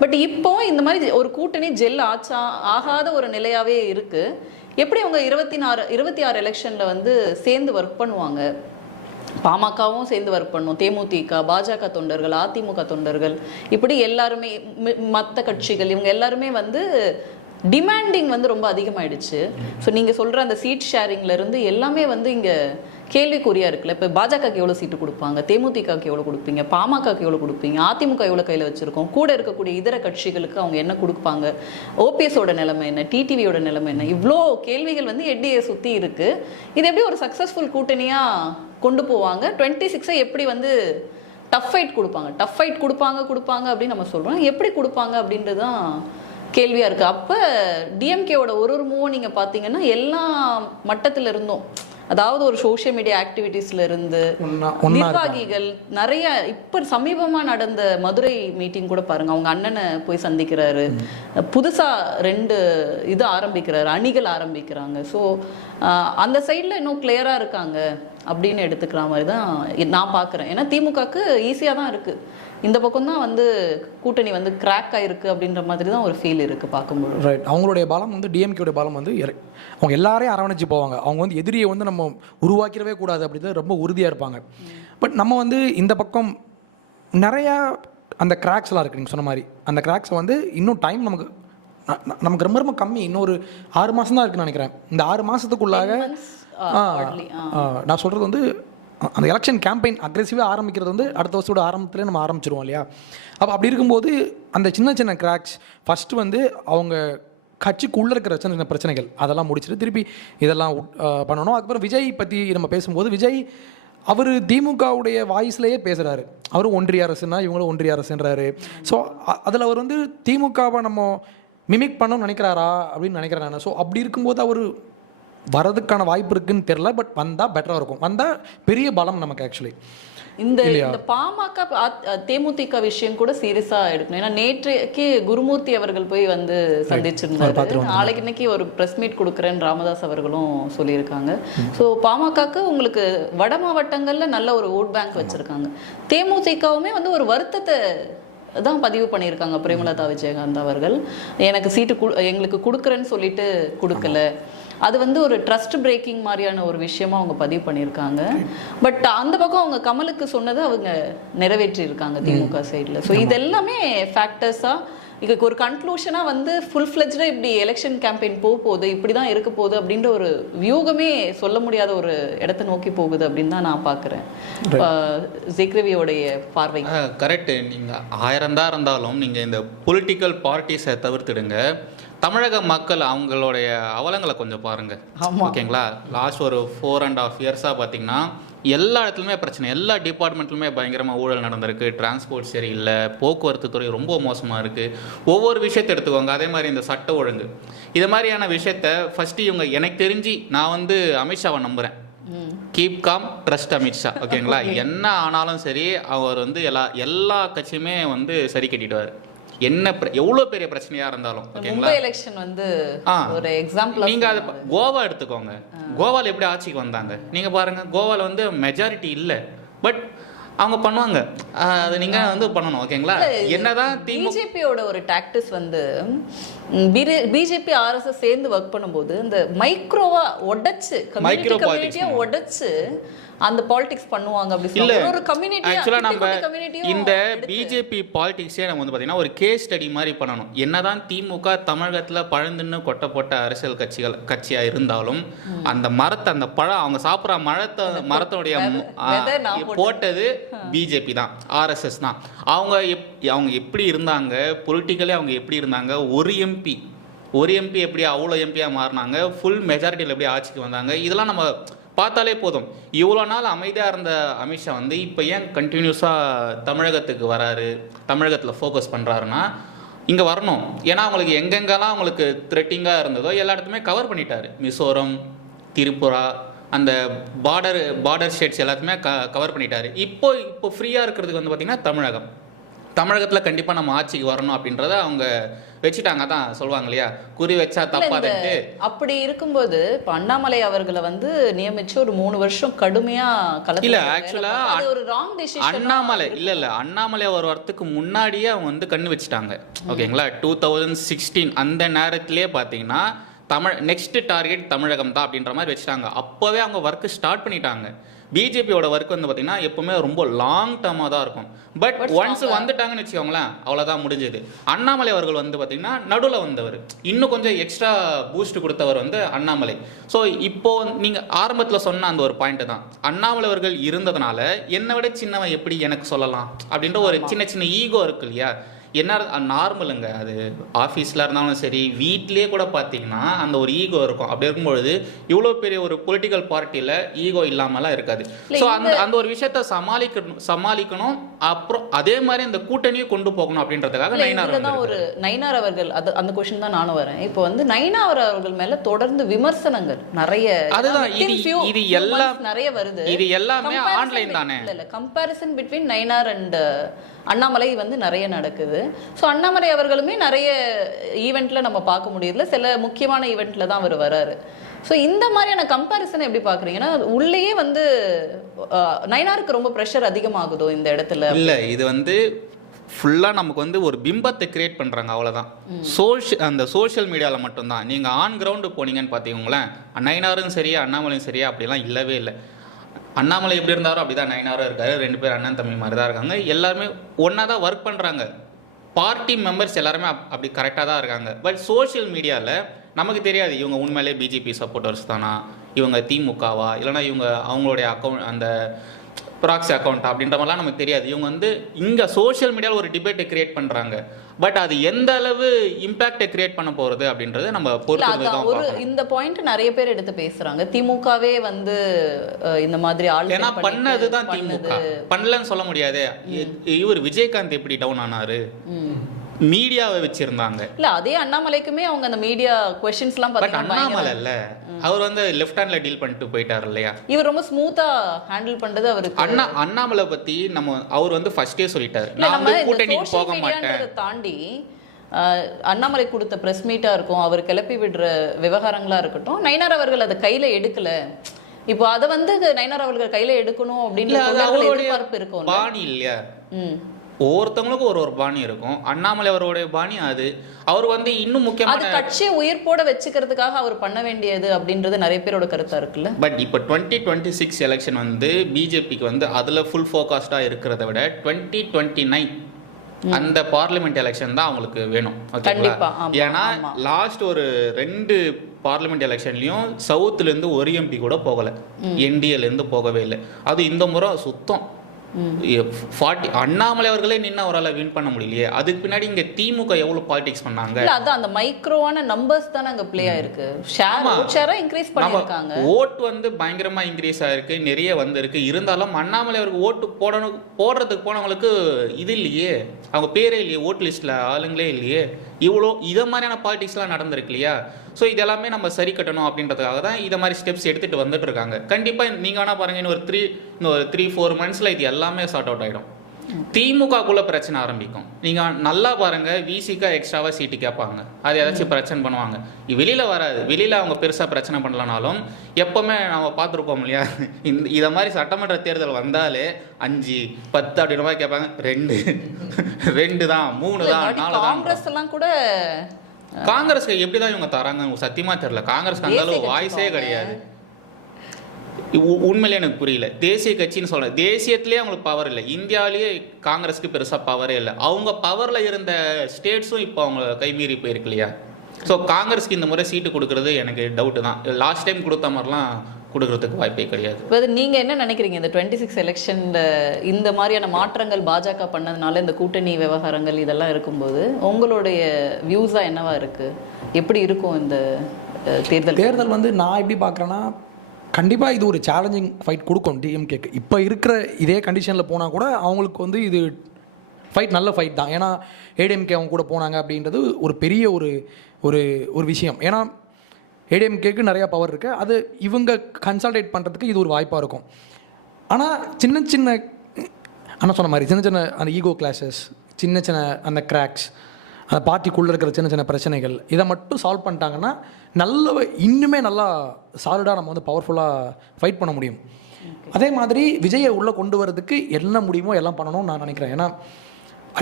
பட் இப்போ இந்த மாதிரி ஒரு கூட்டணி ஜெல் ஆச்சா ஆகாத ஒரு நிலையாவே இருக்கு. எப்படி அவங்க இருபத்தி நாலு இருபத்தி ஆறு எலெக்ஷன்ல வந்து சேர்ந்து ஒர்க் பண்ணுவாங்க? பாமகவும் சேர்ந்து ஒர்க் பண்ணும். தேமுதிக பாஜக தொண்டர்கள் அதிமுக தொண்டர்கள். இப்படி எல்லாருமே மற்ற கட்சிகள் இவங்க எல்லாருமே வந்து டிமாண்டிங் வந்து ரொம்ப அதிகமாயிடுச்சு. ஸோ நீங்க சொல்ற அந்த சீட் ஷேரிங்ல இருந்து எல்லாமே வந்து இங்கே கேள்விக்குறியாக இருக்குல்ல? இப்போ பாஜகக்கு எவ்வளோ சீட்டு கொடுப்பாங்க? தேமுதிகக்கு எவ்வளோ கொடுப்பீங்க? பாமகக்கு எவ்வளோ கொடுப்பீங்க? அதிமுக எவ்வளோ கையில் வச்சிருக்கோம்? கூட இருக்கக்கூடிய இதர கட்சிகளுக்கு அவங்க என்ன கொடுப்பாங்க? ஓபிஎஸோட நிலைமை என்ன? டிடிவியோட நிலைமை என்ன? இவ்வளோ கேள்விகள் வந்து எட்டியை சுற்றி இருக்குது இது எப்படி ஒரு சக்ஸஸ்ஃபுல் கூட்டணியாக கொண்டு போவாங்க? டுவெண்ட்டி சிக்ஸை எப்படி வந்து டஃப் ஃபைட் கொடுப்பாங்க? டஃப் ஃபைட் கொடுப்பாங்க கொடுப்பாங்க அப்படின்னு நம்ம சொல்கிறோம் எப்படி கொடுப்பாங்க அப்படின்றது தான் கேள்வியாக இருக்குது அப்போ டிஎம்கேவோட ஒரு ஒரு மூவும் நீங்கள் பார்த்தீங்கன்னா எல்லா மட்டத்தில் இருந்தும் அதாவது ஒரு சோஷியல் மீடியா ஆக்டிவிட்டீஸ்ல இருந்து நிர்வாகிகள் நிறைய இப்ப சமீபமா நடந்த மதுரை மீட்டிங் கூட பாருங்க. அவங்க அண்ணனை போய் சந்திக்கிறாரு. புதுசா ரெண்டு இது ஆரம்பிக்கிறாரு. அணிகள் ஆரம்பிக்கிறாங்க. ஸோ அந்த சைடில் இன்னும் கிளியரா இருக்காங்க. அப்படின்னு எடுத்துக்கிற மாதிரி தான் நான் பார்க்குறேன். ஏன்னா திமுகக்கு ஈஸியாக தான் இருக்கு. இந்த பக்கம் தான் வந்து கூட்டணி வந்து கிராக் ஆயிருக்கு அப்படின்ற மாதிரி தான் ஒரு ஃபீல் இருக்கு பார்க்கும்போது ரைட் அவங்களுடைய பலம் வந்து டிஎம்கேடைய பலம் வந்து அவங்க எல்லாரையும் அரவணைச்சு போவாங்க. அவங்க வந்து எதிரியை வந்து நம்ம உருவாக்கிடவே கூடாது அப்படின்றது ரொம்ப உறுதியாக இருப்பாங்க. பட் நம்ம வந்து இந்த பக்கம் நிறையா அந்த கிராக்ஸ்லாம் இருக்குது நீங்கள் சொன்ன மாதிரி. அந்த கிராக்ஸை வந்து இன்னும் டைம் நமக்கு நமக்கு ரொம்ப ரொம்ப கம்மி. இன்னொரு ஆறு மாதம் தான் இருக்குன்னு நினைக்கிறேன். இந்த ஆறு மாதத்துக்குள்ளாக ஆ, நான் சொல்கிறது வந்து அந்த எலெக்ஷன் கேம்பெயின் அக்ரெசிவாக ஆரம்பிக்கிறது வந்து அடுத்த வருஷத்தோட ஆரம்பத்திலே நம்ம ஆரம்பிச்சிருவோம் இல்லையா? அப்போ அப்படி இருக்கும்போது அந்த சின்ன சின்ன கிராக்ஸ் ஃபஸ்ட்டு வந்து அவங்க கட்சிக்குள்ளே இருக்கிற சின்ன சின்ன பிரச்சனைகள் அதெல்லாம் முடிச்சுட்டு திருப்பி இதெல்லாம் உட்- பண்ணணும். அதுக்கப்புறம் விஜய் பற்றி நம்ம பேசும்போது விஜய் அவர் திமுகவுடைய வாய்ஸ்லேயே பேசுகிறாரு அவரும் ஒன்றிய அரசுனா இவங்களும் ஒன்றிய அரசுன்றாரு. ஸோ அதில் அவர் வந்து திமுகவை நம்ம மிமிக் பண்ணணும்னு நினைக்கிறாரா அப்படின்னு நினைக்கிறேன் நான். ஸோ அப்படி இருக்கும்போது அவர் வரதுக்கான வாய்ப்பு இருக்குன்னு தெரியல பட் வந்தால் பெட்டராக இருக்கும். வந்தால் பெரிய பலம் நமக்கு ஆக்சுவலி இந்த இந்த பாமக தேமுதிக விஷயம் கூட சீரியஸா எடுக்கணும். ஏன்னா நேற்றைக்கு குருமூர்த்தி அவர்கள் போய் வந்து சந்திச்சிருந்தாரு. நாளைக்கு இன்னைக்கு ஒரு பிரஸ் மீட் கொடுக்குறேன்னு ராமதாஸ் அவர்களும் சொல்லியிருக்காங்க. ஸோ பாமகக்கு உங்களுக்கு வட மாவட்டங்கள்ல நல்ல ஒரு ஓட் பேங்க் வச்சிருக்காங்க. தேமுதிகவுமே வந்து ஒரு வருத்தத்தை தான் பதிவு பண்ணியிருக்காங்க பிரேமலதா விஜயகாந்த் அவர்கள். எனக்கு சீட்டு எங்களுக்கு கொடுக்குறேன்னு சொல்லிட்டு கொடுக்கல. அது வந்து ஒரு ட்ரஸ்ட் பிரேக்கிங் மாதிரியான ஒரு விஷயமா அவங்க பதிவு பண்ணியிருக்காங்க. பட் அந்த பக்கம் அவங்க கமலுக்கு சொன்னதை அவங்க நிறைவேற்றி இருக்காங்க திமுக சைடில் ஸோ இது எல்லாமே ஃபேக்டர்ஸாக இதுக்கு ஒரு கன்க்ளூஷனாக வந்து ஃபுல் ஃப்ளெஜ்டாக இப்படி எலெக்ஷன் கேம்பெயின் போக போகுது இப்படி தான் இருக்க போகுது அப்படின்ற ஒரு வியூகமே சொல்ல முடியாத ஒரு இடத்த நோக்கி போகுது அப்படின்னு தான் நான் பார்க்குறேன். ஜெக்ரவியோடைய பார்வை. கரெக்டு நீங்கள் ஆயிரம் தான் இருந்தாலும் நீங்கள் இந்த பொலிட்டிக்கல் பார்ட்டிஸை தவிர்த்துடுங்க. தமிழக மக்கள் அவங்களுடைய அவலங்களை கொஞ்சம் பாருங்க. ஆமா. ஓகேங்களா? லாஸ்ட் ஒரு ஃபோர் அண்ட் ஆஃப் இயர்ஸாக பார்த்தீங்கன்னா எல்லா இடத்துலையுமே பிரச்சனை. எல்லா டிபார்ட்மெண்ட்லுமே பயங்கரமாக ஊழல் நடந்திருக்கு. டிரான்ஸ்போர்ட் சரியில்லை போக்குவரத்து துறை ரொம்ப மோசமாக இருக்குது ஒவ்வொரு விஷயத்தை எடுத்துக்கோங்க. அதே மாதிரி இந்த சட்ட ஒழுங்கு. இது மாதிரியான விஷயத்த ஃபஸ்ட்டு இவங்க எனக்கு தெரிஞ்சு நான் வந்து அமித்ஷாவை நம்புகிறேன். Keep calm trust Amit Shah. ஓகேங்களா? என்ன ஆனாலும் சரி அவர் வந்து எல்லா எல்லா கட்சியுமே வந்து சரி கட்டிடுவார். என்ன எவ்வளவு பெரிய பிரச்சனையா இருந்தாலும் ஓகேங்களா? எலெக்ஷன் வந்து. ஒரு எக்ஸாம்பிள் நீங்க அது கோவா எடுத்துக்கோங்க. கோவால எப்படி ஆட்சிக்கு வந்தாங்க? நீங்க பாருங்க கோவால வந்து மெஜாரிட்டி இல்ல. பட் அவங்க பண்ணுவாங்க. அது நீங்க வந்து பண்ணணும் ஓகேங்களா? என்னதான் பிஜேபியோட ஒரு டாக்டிஸ் வந்து பிஜேபி ஆர்எஸ்எஸ் சேர்ந்து ஒர்க் பண்ணும்போது இந்த மைக்ரோவா உடைச்சு politics கம்யூனிட்டியா உடைச்சு அந்த பாலிடிக்ஸ் பண்ணுவாங்க அப்படி ஒரு கம்யூனிட்டி ஆக்சுவலா நம்ம இந்த பிஜேபி பாலிடிக்ஸே நம்ம வந்து பாத்தீங்கன்னா ஒரு கேஸ் ஸ்டடி மாதிரி பண்ணணும். என்னதான் திமுக தமிழகத்துல பழந்துன்னு கொட்ட போட்ட அரசியல் கட்சிகள் கட்சியா இருந்தாலும் அந்த மரத்தை அந்த பழம் அவங்க சாப்பிடுற மரத்தை மரத்தோடைய. போட்டது பிஜேபி தான் ஆர்எஸ்எஸ் தான். அவங்க எப் அவங்க எப்படி இருந்தாங்க? பொலிட்டிக்கலி அவங்க எப்படி இருந்தாங்க? ஒரு எம்பி ஒரு எம்பி எப்படி அவ்வளோ எம்பியாக மாறினாங்க? ஃபுல் மெஜாரிட்டியில் எப்படி ஆட்சிக்கு வந்தாங்க? இதெல்லாம் நம்ம பார்த்தாலே போதும். இவ்வளோ நாள் அமைதியாக இருந்த அமித்ஷா வந்து இப்போ ஏன் கண்டினியூஸாக தமிழகத்துக்கு வராரு தமிழகத்தில் ஃபோக்கஸ் பண்ணுறாருன்னா இங்கே வரணும். ஏன்னா அவங்களுக்கு எங்கெங்கெல்லாம் அவங்களுக்கு த்ரெட்டிங்காக இருந்ததோ எல்லா இடத்துமே கவர் பண்ணிட்டாரு. மிசோரம் திரிபுரா அந்த பார்டர் பார்டர் ஸ்டேட்ஸ் எல்லாத்தையுமே க கவர் பண்ணிட்டாரு. இப்போ இப்போ ஃப்ரீயாக இருக்கிறதுக்கு வந்து பார்த்திங்கன்னா தமிழகம். தமிழகத்தில் கண்டிப்பாக நம்ம ஆட்சிக்கு வரணும் அப்படின்றத அவங்க வச்சுட்டாங்க. தான் சொல்லுவாங்க இல்லையா? குறி வச்சா தப்பாதுன்ட்டு. அப்படி இருக்கும்போது இப்ப அண்ணாமலை அவர்களை வந்து நியமிச்சு ஒரு மூணு வருஷம் கடுமையா கலந்து இல்ல, actually ஆ அது ஒரு ராங் டெசிஷன் அண்ணாமலை இல்ல இல்ல. அண்ணாமலை ஒரு வரத்துக்கு முன்னாடியே அவங்க வந்து கண்ணு வச்சுட்டாங்க. ஓகேங்களா? டூ தௌசண்ட் சிக்ஸ்டீன் அந்த நேரத்திலே பார்த்தீங்கன்னா தமிழ் நெக்ஸ்ட் டார்கெட் தமிழகம் தான் அப்படின்ற மாதிரி வச்சுட்டாங்க. அப்போவே அவங்க ஒர்க் ஸ்டார்ட் பண்ணிட்டாங்க. பிஜேபியோட ஒர்க் வந்து பார்த்தீங்கன்னா எப்பவுமே ரொம்ப லாங் டேர்மாக தான் இருக்கும். But once. வந்துட்டாங்கன்னு வச்சுக்கோங்களேன் அவ்வளோதான் முடிஞ்சது. அண்ணாமலை அவர்கள் வந்து பார்த்தீங்கன்னா நடுவில் வந்தவர். இன்னும் கொஞ்சம் எக்ஸ்ட்ரா பூஸ்ட் கொடுத்தவர் வந்து அண்ணாமலை. ஸோ இப்போ நீங்கள் ஆரம்பத்தில் சொன்ன அந்த ஒரு பாயிண்ட் தான். அண்ணாமலை அவர்கள் இருந்ததுனால என்னை விட சின்னவன் எப்படி எனக்கு சொல்லலாம்? அப்படின்ற ஒரு சின்ன சின்ன ஈகோ இருக்கு இல்லையா? என்ன நார்மலுங்க அது ஆஃபீஸில் இருந்தாலும் சரி வீட்லேயே கூட பார்த்தீங்கன்னா அந்த ஒரு ஈகோ இருக்கும். அப்படி இருக்கும்பொழுது இவ்வளோ பெரிய ஒரு பொலிட்டிக்கல் பார்ட்டியில் ஈகோ இல்லாமலாம் இருக்காது. ஸோ அந்த அந்த ஒரு விஷயத்த சமாளிக்கணும் சமாளிக்கணும். அப்புறம் அதே மாதிரி அந்த கூட்டணியும் கொண்டு போகணும் அப்படின்றதுக்காக நயினார் இதுலதான் ஒரு நயினார் அவர்கள் அது அந்த கொஸ்டின் தான் நானும் வரேன். இப்போ வந்து நயினார் அவர்கள் மேல தொடர்ந்து விமர்சனங்கள் நிறைய அதுதான், இது- இது எல்லாம் நிறைய வருது. இது எல்லாமே ஆன்லைன் தானே. இல்ல comparison between Nainar and Annamalai வந்து நிறைய நடக்குது. ஸோ அண்ணாமலை அவர்களுமே நிறைய ஈவெண்ட்ல நம்ம பார்க்க முடியுதுல. சில முக்கியமான ஈவெண்ட்ல தான் அவர் வராரு. ஸோ இந்த மாதிரியான கம்பேரிசன் எப்படி பாக்குறீங்கன்னா உள்ளேயே வந்து நயினாருக்கு ரொம்ப ப்ரெஷர் அதிகமாகுதோ இந்த இடத்துல? இல்ல இது வந்து ஃபுல்லாக நமக்கு வந்து ஒரு பிம்பத்தை கிரியேட் பண்ணுறாங்க அவ்வளோதான் சோஷியல் அந்த சோஷியல் மீடியாவில் மட்டும்தான். நீங்கள் ஆன் கிரவுண்டு போனீங்கன்னு பார்த்தீங்களேன் நைனாரும் சரியா அண்ணாமலையும் சரியா அப்படிலாம் இல்லவே இல்லை. அண்ணாமலை எப்படி இருந்தாரோ அப்படிதான் நயனாரும் இருக்காரு. ரெண்டு பேர் அண்ணன் தம்பி மாதிரி தான் இருக்காங்க. எல்லாருமே ஒன்றா தான் ஒர்க் பண்ணுறாங்க பார்ட்டி மெம்பர்ஸ் எல்லாருமே அப்- அப்படி கரெக்டாக தான் இருக்காங்க. பட் சோஷியல் மீடியாவில் நமக்கு தெரியாது. இவங்க உண்மையிலே பிஜேபி சப்போர்ட்டர்ஸ் தானா? இவங்க திமுகவா? இல்லைன்னா இவங்க அவங்களுடைய அக்கௌண்ட் அந்த ப்ராக்ஸி அக்கௌண்ட் அப்படின்ற மாதிரிலாம் நமக்கு தெரியாது. இவங்க வந்து இங்கே சோஷியல் மீடியாவில் ஒரு டிபேட்டை கிரியேட் பண்ணுறாங்க பட் அது எந்த அளவு இம்பேக்டை கிரியேட் பண்ண போகிறது அப்படின்றது நம்ம பொறுத்து ஒரு இந்த பாயிண்ட் நிறைய பேர் எடுத்து பேசுறாங்க. திமுகவே வந்து இந்த மாதிரி ஆள் ஏன்னா பண்ணது தான் திமுக. பண்ணலன்னு சொல்ல முடியாதே. இவர் விஜயகாந்த் எப்படி டவுன் ஆனாரு. மீடியாவை வச்சிருந்தாங்க. இல்ல அதே அண்ணாமலைக்குமே அவங்க அந்த மீடியா கொஸ்டின்ஸ் எல்லாம் அண்ணாமலை இல்ல. அவர் வந்து லெஃப்ட் ஹேண்ட்ல டீல் பண்ணிட்டு போயிட்டார் இல்லையா? இவர் ரொம்ப ஸ்மூத்தா ஹேண்டில் பண்றது அவருக்கு. அண்ணா அண்ணாமலை பத்தி நம்ம அவர் வந்து ஃபர்ஸ்டே சொல்லிட்டாரு. நான் வந்து கூட்டணிக்கு போக மாட்டேன். தாண்டி அண்ணாமலை கொடுத்த பிரஸ் மீட்டா இருக்கும் அவர் கிளப்பி விடுற விவகாரங்களா இருக்கட்டும் நயினார் அவர்கள் அதை கையில எடுக்கல. இப்போ அதை வந்து நயினார் அவர்கள் கையில எடுக்கணும் அப்படின்னு எதிர்பார்ப்பு இருக்கும் பாணி இல்லையா? ஒவ்வொருத்தவங்களுக்கும் ஒரு ஒரு பாணி இருக்கும். அண்ணாமலை அவருடைய பாணி அது. அவர் வந்து இன்னும் அது முக்கியமான கட்சியை உயிர்ப்போட வச்சுக்கிறதுக்காக அவர் பண்ண வேண்டியது அப்படின்றது நிறைய பேரோட கருத்தா இருக்குல்ல? பட் இப்போ டுவெண்ட்டி டுவெண்ட்டி சிக்ஸ் எலெக்ஷன் வந்து பிஜேபிக்கு வந்து அதில் ஃபுல் ஃபோக்கஸ்டாக இருக்கிறத விட டுவெண்ட்டி டுவெண்ட்டி நைன் அந்த பார்லிமெண்ட் எலெக்ஷன் தான் அவங்களுக்கு வேணும். ஓகேங்களா? ஏன்னா. லாஸ்ட் ஒரு ரெண்டு பார்லிமெண்ட் எலெக்ஷன்லையும் சவுத்துலேருந்து ஒரு எம்பி கூட போகலை. என்டிஏலேருந்து போகவே இல்லை. அது இந்த முறை சுத்தம். ஃபார்ட்டி அண்ணாமலை அவர்களே நின்று அவரால் வின் பண்ண முடியலையே. அதுக்கு பின்னாடி இங்க திமுக எவ்வளவு பாலிடிக்ஸ் பண்ணாங்க? அதான் அந்த மைக்ரோவான நம்பர்ஸ் தானே அங்க ப்ளே ஆயிருக்கு. ஷேர் இன்க்ரீஸ் பண்ணிருக்காங்க ஓட்டு வந்து பயங்கரமா இன்க்ரீஸ் ஆயிருக்கு நிறைய வந்திருக்கு. இருந்தாலும் அண்ணாமலை அவருக்கு ஓட்டு போடணும் போடுறதுக்கு போனவங்களுக்கு இது இல்லையே. அவங்க பேரே இல்லையே ஓட் லிஸ்ட்ல ஆளுங்களே இல்லையே. இவ்வளோ இதை மாதிரியான பாலிடிக்ஸ்லாம் நடந்திருக்கு இல்லையா? ஸோ இதெல்லாமே நம்ம சரி கட்டணும் அப்படின்றதுக்காக தான் இதை மாதிரி ஸ்டெப்ஸ் எடுத்துகிட்டு வந்துட்டு இருக்காங்க. கண்டிப்பாக நீங்கள் வேணால் பாருங்க இன்னொரு த்ரீ இன்னொரு ஒரு த்ரீ ஃபோர் மந்த்ஸில் இது எல்லாமே சார்ட் அவுட் ஆகிடும் திமுகக்குள்ள பிரச்சனை ஆரம்பிக்கும். நீங்க நல்லா பாருங்க விசிக்கா எக்ஸ்ட்ராவா சீட்டு கேட்பாங்க. அது ஏதாச்சும் பிரச்சனை பண்ணுவாங்க. வெளியில வராது. வெளியில அவங்க பெருசா பிரச்சனை பண்ணலனாலும் எப்பவுமே நம்ம பார்த்துருப்போம் இல்லையா? இந்த இதை மாதிரி சட்டமன்ற தேர்தல் வந்தாலே அஞ்சு பத்து அப்படின்ற மாதிரி கேட்பாங்க. ரெண்டு. ரெண்டு தான் மூணு தான் நாலு தான். காங்கிரஸ் எல்லாம் கூட காங்கிரஸ்க்கு எப்படி தான் இவங்க தராங்க சத்தியமா தெரியல. காங்கிரஸ்க்கு அந்த அளவு வாய்ஸே. கிடையாது. உண்மையிலே எனக்கு புரியல. தேசிய கட்சின்னு சொல்றேன். தேசியத்திலேயே அவங்களுக்கு பவர் இல்லை. இந்தியாவிலேயே காங்கிரஸ்க்கு பெருசா பவரே இல்லை. அவங்க பவர்ல இருந்த ஸ்டேட்ஸும் இப்போ அவங்க கைமீறி போயிருக்கு இல்லையா? ஸோ காங்கிரஸ்க்கு இந்த முறை சீட்டு கொடுக்கறது எனக்கு டவுட்டு தான். லாஸ்ட் டைம் கொடுத்த மாதிரிலாம் கொடுக்கறதுக்கு வாய்ப்பே கிடையாது. இப்ப இது நீங்க என்ன நினைக்கிறீங்க? இந்த டுவெண்ட்டி சிக்ஸ் எலெக்ஷன்ல இந்த மாதிரியான மாற்றங்கள் பாஜக பண்ணதுனால இந்த கூட்டணி விவகாரங்கள் இதெல்லாம் இருக்கும்போது உங்களுடைய வியூஸா என்னவா இருக்கு? எப்படி இருக்கும் இந்த தேர்தல்? தேர்தல் வந்து நான் எப்படி பார்க்குறேன்னா கண்டிப்பாக இது ஒரு சேலஞ்சிங் ஃபைட் கொடுக்கும் டிஎம்கேக்கு இப்போ இருக்கிற இதே கண்டிஷனில் போனால் கூட அவங்களுக்கு வந்து இது ஃபைட் நல்ல ஃபைட் தான். ஏன்னா ஏடிஎம்கே அவங்க கூட போனாங்க அப்படின்றது ஒரு பெரிய ஒரு ஒரு ஒரு விஷயம். ஏன்னா ஏடிஎம்கேக்கு நிறையா பவர் இருக்குது அது இவங்க கன்சல்டேட் பண்ணுறதுக்கு இது ஒரு வாய்ப்பாக இருக்கும். ஆனால் சின்ன சின்ன அண்ணா சொன்ன மாதிரி சின்ன சின்ன அந்த ஈகோ கிளாஸஸ் சின்ன சின்ன அந்த கிராக்ஸ் பார்ட்டிக்குள்ளே இருக்கிற சின்ன சின்ன பிரச்சனைகள் இதை மட்டும் சால்வ் பண்ணிட்டாங்கன்னா நல்ல இன்னுமே நல்லா சாலிடாக நம்ம வந்து பவர்ஃபுல்லாக ஃபைட் பண்ண முடியும். அதே மாதிரி விஜயை உள்ளே கொண்டு வரதுக்கு என்ன முடியுமோ எல்லாம் பண்ணணும்னு நான் நினைக்கிறேன். ஏன்னா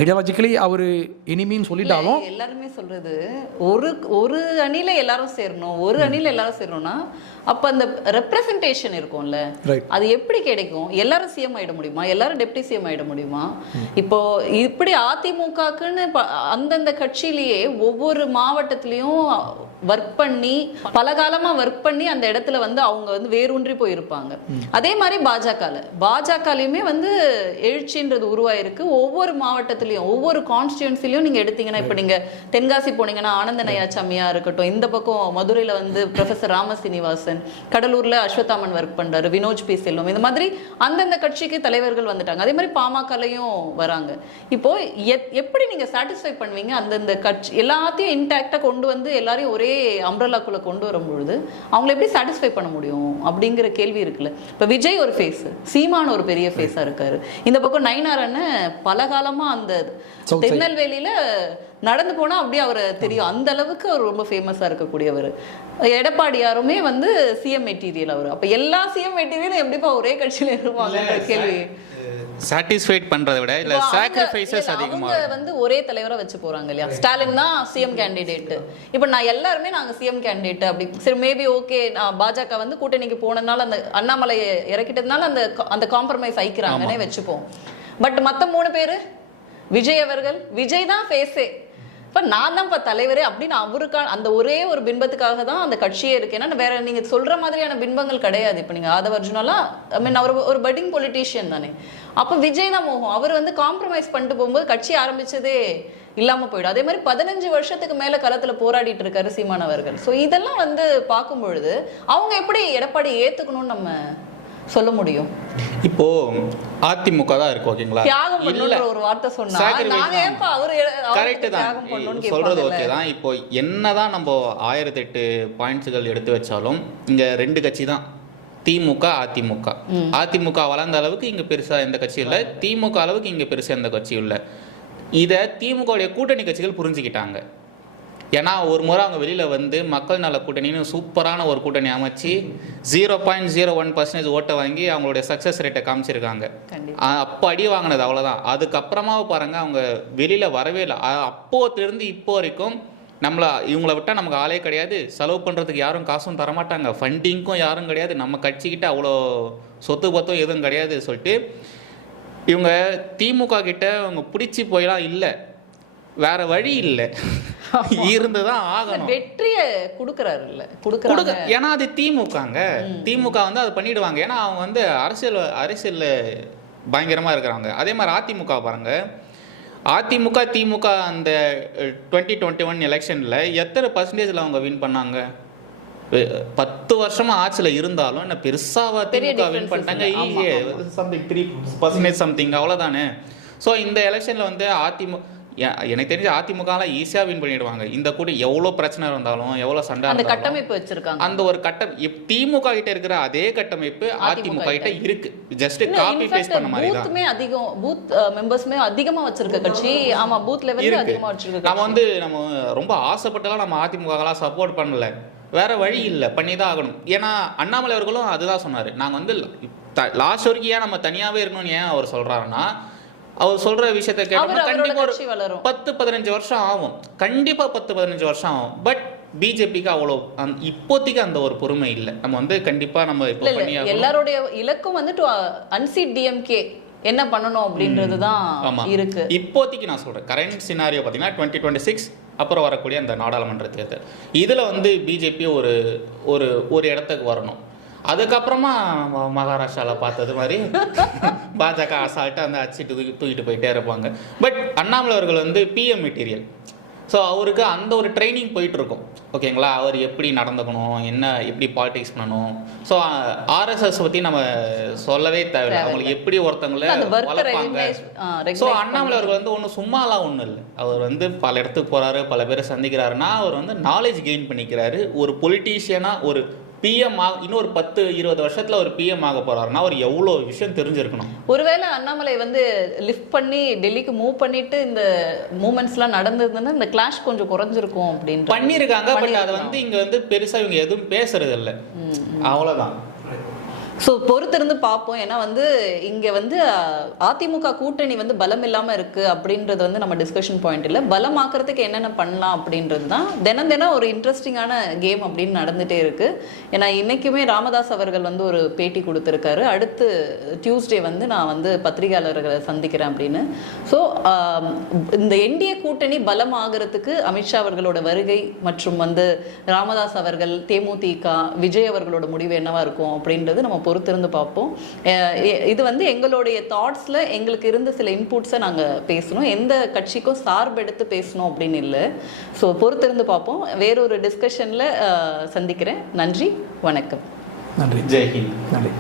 ஐடியாலஜிக்கலி அவர் இனிமின்னு சொல்லிட்டாலும் எல்லாருமே சொல்றது? ஒரு ஒரு அணில எல்லாரும் சேரணும். ஒரு அணில எல்லாரும் சேரணும்னா அப்ப அந்த ரெப்ரசன்டேஷன் இருக்கும்ல. அது எப்படி கிடைக்கும்? எல்லாரும் சிஎம் ஆயிட முடியுமா? எல்லாரும் டெப்டி சிஎம் ஆயிட முடியுமா? இப்போ இப்படி அதிமுகக்குன்னு அந்தந்த கட்சியிலேயே ஒவ்வொரு மாவட்டத்திலயும் ஒர்க் பண்ணி பல காலமா ஒர்க் பண்ணி அந்த இடத்துல வந்து அவங்க வந்து வேரூன்றி போயிருப்பாங்க. அதே மாதிரி பாஜகல. பாஜகலையுமே வந்து எழுச்சின்றது உருவாயிருக்கு. ஒவ்வொரு மாவட்டத்திலையும் ஒவ்வொரு கான்ஸ்டியூன்சிலையும் நீங்க எடுத்தீங்கன்னா இப்ப நீங்க தென்காசி போனீங்கன்னா ஆனந்த நயாச்சாமியா இருக்கட்டும் இந்த பக்கம் மதுரையில வந்து ப்ரொஃபசர் ராமசீனிவாசன் கடலூர்ல அஸ்வத்தாமன் ஒர்க் பண்றாரு வினோஜ் பி. செல்வம். இந்த மாதிரி அந்தந்த கட்சிக்கு தலைவர்கள் வந்துட்டாங்க. அதே மாதிரி பாமகலையும் வராங்க. இப்போ எப்படி நீங்க சாட்டிஸ்ஃபை பண்ணுவீங்க? அந்தந்த கட்சி எல்லாத்தையும் இன்டாக்டா கொண்டு வந்து எல்லாரையும் ஒரே அம்ரலாக்குள்ள கொண்டு வரும் பொழுது அவங்களை எப்படி சாட்டிஸ்ஃபை பண்ண முடியும் அப்படிங்கிற கேள்வி இருக்குல்ல. இப்ப விஜய் ஒரு ஃபேஸ் சீமான் ஒரு பெரிய ஃபேஸா இருக்காரு. இந்த பக்கம் நயினார் அண்ணன் பல காலமா அந்த. திருநெல்வேலியில நடந்து போனா அப்படியே அவரை தெரியும். அந்த அளவுக்கு அவர் ரொம்ப ஃபேமஸா இருக்கக்கூடியவர். எடப்பாடியாருமே வந்து சிஎம் மெட்டீரியல் அவர். அப்ப எல்லா சிஎம் மெட்டீரியலும் எப்படிப்பா ஒரே கட்சியில இருப்பாங்கன்ற கேள்வி. சாட்டிஸ்ஃபைட் பண்றதை விட இல்ல சாக்ரிஃபைசஸ் அதிகமா அவங்க வந்து ஒரே தலைவரா வச்சு போறாங்க இல்லையா? ஸ்டாலின் தான் சிஎம் கேண்டிடேட் இப்போ நான் எல்லாருமே நாங்க சிஎம் கேண்டிடேட் அப்படி சரி மேபி ஓகே பாஜக வந்து கூட்டணிக்கு போனதுனால அந்த அண்ணாமலையை இறக்கிட்டதுனால அந்த அந்த காம்ப்ரமைஸ் ஆயிக்கிறாங்கன்னே வச்சுப்போம். பட் மத்த மூணு பேரு விஜய் அவர்கள் விஜய் தான் ஃபேஸே இப்ப நான் தான் இப்ப தலைவரே அப்படின்னு அவருக்கா அந்த ஒரே ஒரு பின்பத்துக்காக தான் அந்த கட்சியே இருக்கு. ஏன்னா வேற நீங்க சொல்ற மாதிரியான பின்பங்கள் கிடையாது. இப்ப நீங்க ஆதவ அர்ஜுனாலாம் ஐ மீன் அவர் ஒரு பட்டிங் பொலிட்டீஷியன் தானே. அப்ப விஜய் தான் மோகம். அவர் வந்து காம்ப்ரமைஸ் பண்ணிட்டு போகும்போது கட்சி ஆரம்பிச்சதே இல்லாம போயிடும். அதே மாதிரி பதினஞ்சு வருஷத்துக்கு மேல களத்துல போராடிட்டு இருக்காரு சீமான் அவர்கள். சோ இதெல்லாம் வந்து பார்க்கும் பொழுது அவங்க எப்படி எடப்பாடி ஏத்துக்கணும்னு நம்ம சொல்ல முடியும்? இப்போ அதிமுக தான் இருக்கு ஓகேங்களா? தியாகம் பண்ணுன்ற ஒரு வார்த்தை சொன்னா நாங்க. ஏன்பா அவரு கரெக்ட் தான். சொல்றது ஓகே தான். இப்போ என்னதான் நம்ம ஆயிரத்தி எட்டு பாயிண்ட்ஸுகள் எடுத்து வச்சாலும் இங்க ரெண்டு கட்சி தான். திமுக அதிமுக. அதிமுக வளர்ந்த அளவுக்கு இங்க பெருசா எந்த கட்சியும் இல்லை. திமுக அளவுக்கு இங்க பெருசா எந்த கட்சியும் இல்லை. இதை திமுக உடைய கூட்டணி கட்சிகள் புரிஞ்சுக்கிட்டாங்க. ஏன்னா ஒரு முறை அவங்க வெளியில வந்து மக்கள் நல கூட்டணின்னு சூப்பரான ஒரு கூட்டணி அமைச்சு zero point zero one percentage ஓட்டை வாங்கி அவங்களுடைய சக்ஸஸ் ரேட்டை காமிச்சிருக்காங்க. அப்போ அடி வாங்கினது அவ்வளோதான் அதுக்கப்புறமா பாருங்க அவங்க வெளியில வரவே இல்லை. அப்போத்திலிருந்து இப்போ வரைக்கும் நம்மள இவங்கள விட்டால் நமக்கு ஆளே கிடையாது. செலவு பண்ணுறதுக்கு யாரும் காசும் தரமாட்டாங்க. ஃபண்டிங்க்கும் யாரும் கிடையாது. நம்ம கட்சிக்கிட்ட அவ்வளோ சொத்து பத்தம் எதுவும் கிடையாது சொல்லிட்டு இவங்க திமுக கிட்ட அவங்க பிடிச்சி போயெல்லாம் இல்லை. வேற வழி இல்லை. இருந்து தான் ஆகணும். வெற்றிய குடுக்கறாரு இல்ல கொடுக்க ஏன்னா அது திமுகங்க. திமுக வந்து அதை பண்ணிடுவாங்க. ஏன்னா அவங்க வந்து அரசியல் அரசியல்ல பயங்கரமாக இருக்கிறாங்க அதே மாதிரி அதிமுக பாருங்க. அதிமுக திமுக அந்த டுவெண்ட்டி டுவெண்ட்டி ஒன் எலெக்ஷனில் எத்தனை பர்சன்டேஜில் அவங்க வின் பண்ணாங்க? பத்து வருஷமா ஆட்சியில் இருந்தாலும் என்ன பெரிய திமுக வின் பண்ணிட்டாங்க? சம்திங் த்ரீ பர்சன்டேஜ் சம்திங் அவ்வளோதானே ஸோ இந்த எலெக்ஷனில் வந்து அதிமுக எனக்கு தெரிஞ்சு அதிமுகலாம் ஈஸியாக வின் பண்ணிடுவாங்க. இந்த கூட எவ்வளோ பிரச்சனை இருந்தாலும் எவ்வளோ சண்டை அந்த கட்டமைப்பு வச்சிருக்காங்க. அந்த ஒரு கட்டம் திமுக கிட்ட இருக்கிற அதே கட்டமைப்பு அதிமுக கிட்ட. இருக்கு. ஜஸ்ட் காப்பி பேஸ்ட் பண்ண மாதிரி தான் அதிகம் பூத் மெம்பர்ஸ்மே அதிகமா வச்சிருக்க கட்சி. ஆமா பூத் லெவல்ல அதிகமா வச்சிருக்க நம்ம வந்து நம்ம ரொம்ப ஆசைப்பட்டெல்லாம் நம்ம அதிமுகலாம் சப்போர்ட் பண்ணல. வேற வழி இல்லை. பண்ணி தான் ஆகணும். ஏன்னா அண்ணாமலை அவர்களும் அதுதான் சொன்னாரு. நாங்க வந்து லாஸ்ட் வரைக்கும் ஏன் நம்ம தனியாவே இருக்கணும்னு ஏன் அவர் சொல்றாருன்னா அவர் சொல்ற விஷயத்த கேட்டோம்னா கண்டிப்பா ஒரு பத்து பதினஞ்சு வருஷம் ஆகும். கண்டிப்பா பத்து பதினஞ்சு வருஷம் ஆகும். பட் பிஜேபிக்கு அவ்வளோ அந்த- இப்போதைக்கு அந்த ஒரு பொறுமை இல்லை. நம்ம வந்து கண்டிப்பா நம்ம இப்போ. எல்லாருடைய இலக்கும் வந்து அன்சீட் டிஎம்கே என்ன பண்ணணும் அப்படின்றது தான் ஆமா. இருக்கு. இப்போதைக்கு நான் சொல்றேன். கரண்ட் சினாரியோ பார்த்தீங்கன்னா டுவெண்ட்டி டுவெண்ட்டி சிக்ஸ் அப்புறம் வரக்கூடிய அந்த நாடாளுமன்ற தேர்தல். இதுல வந்து பிஜேபி ஒரு ஒரு ஒரு இடத்துக்கு வரணும். அதுக்கப்புறமா ம- மகாராஷ்டிரால பார்த்தது மாதிரி பாஜக அசால்ட்டா அந்த அடிச்சிட்டு தூக்கி தூக்கிட்டு போயிட்டே இருப்பாங்க. பட் அண்ணாமலை அவர்கள் வந்து பிஎம் மெட்டீரியல் ஸோ அவருக்கு அந்த ஒரு ட்ரைனிங் போயிட்டு இருக்கும் ஓகேங்களா அவர் எப்படி நடந்துக்கணும்? என்ன எப்படி பாலிடிக்ஸ் பண்ணணும்? ஸோ ஆர்எஸ்எஸ் பற்றி நம்ம சொல்லவே தேவையில்லை. அவங்களுக்கு எப்படி ஒர்க்கை வளர்ப்பாங்க? ஸோ அண்ணாமலை அவர்கள் வந்து ஒன்றும் சும்மாலாம் ஒன்றும் இல்லை. அவர் வந்து பல இடத்துக்கு போறாரு பல பேரை சந்திக்கிறாருன்னா அவர் வந்து நாலேஜ் கெயின் பண்ணிக்கிறாரு. ஒரு பொலிட்டீஷியனாக ஒரு பிஎம் ஆக இன்னொரு பத்து இருபது வருஷத்துல ஒரு பிஎம் ஆக போறாருன்னா அவர் எவ்வளோ விஷயம் தெரிஞ்சிருக்கணும்? ஒருவேளை அண்ணாமலை வந்து லிஃப்ட் பண்ணி டெல்லிக்கு மூவ் பண்ணிட்டு இந்த மூமெண்ட்ஸ்லாம் நடந்ததுன்னா இந்த கிளாஷ் கொஞ்சம் குறைஞ்சிருக்கும் அப்படின்ட்டு. பண்ணியிருக்காங்க பட் அதை வந்து இங்க வந்து பெருசா இவங்க எதுவும் பேசுறது இல்லை அவ்வளவுதான். ஸோ பொறுத்திருந்து பார்ப்போம். ஏன்னா வந்து இங்கே வந்து அதிமுக கூட்டணி வந்து பலம் இல்லாமல் இருக்குது அப்படின்றது வந்து நம்ம டிஸ்கஷன் பாயிண்ட் இல்லை. பலமாக்குறதுக்கு என்னென்ன பண்ணலாம் அப்படின்றது தான் தினம் தினம் ஒரு இன்ட்ரெஸ்டிங்கான கேம் அப்படின்னு நடந்துகிட்டே இருக்குது ஏன்னா இன்றைக்குமே ராமதாஸ் அவர்கள் வந்து ஒரு பேட்டி கொடுத்துருக்காரு. அடுத்து டியூஸ்டே வந்து நான் வந்து பத்திரிகையாளர்களை சந்திக்கிறேன் அப்படின்னு. ஸோ இந்த என்டிஏ கூட்டணி பலமாகிறதுக்கு அமித்ஷா அவர்களோட வருகை மற்றும் வந்து ராமதாஸ் அவர்கள் தேமுதிக விஜய் அவர்களோட முடிவு என்னவாக இருக்கும் அப்படின்றது நம்ம பொறுத்திருந்து பார்ப்போம். இது வந்து எங்களுடைய தாட்ஸில் எங்களுக்கு இருந்த சில இன்புட்ஸை நாங்கள் பேசணும். எந்த கட்சிக்கும் சார்பெடுத்து பேசணும் அப்படின்னு இல்லை. ஸோ பொறுத்திருந்து பார்ப்போம். வேறொரு டிஸ்கஷனில் சந்திக்கிறேன். நன்றி. வணக்கம். நன்றி. ஜெய்ஹிந்த் நன்றி.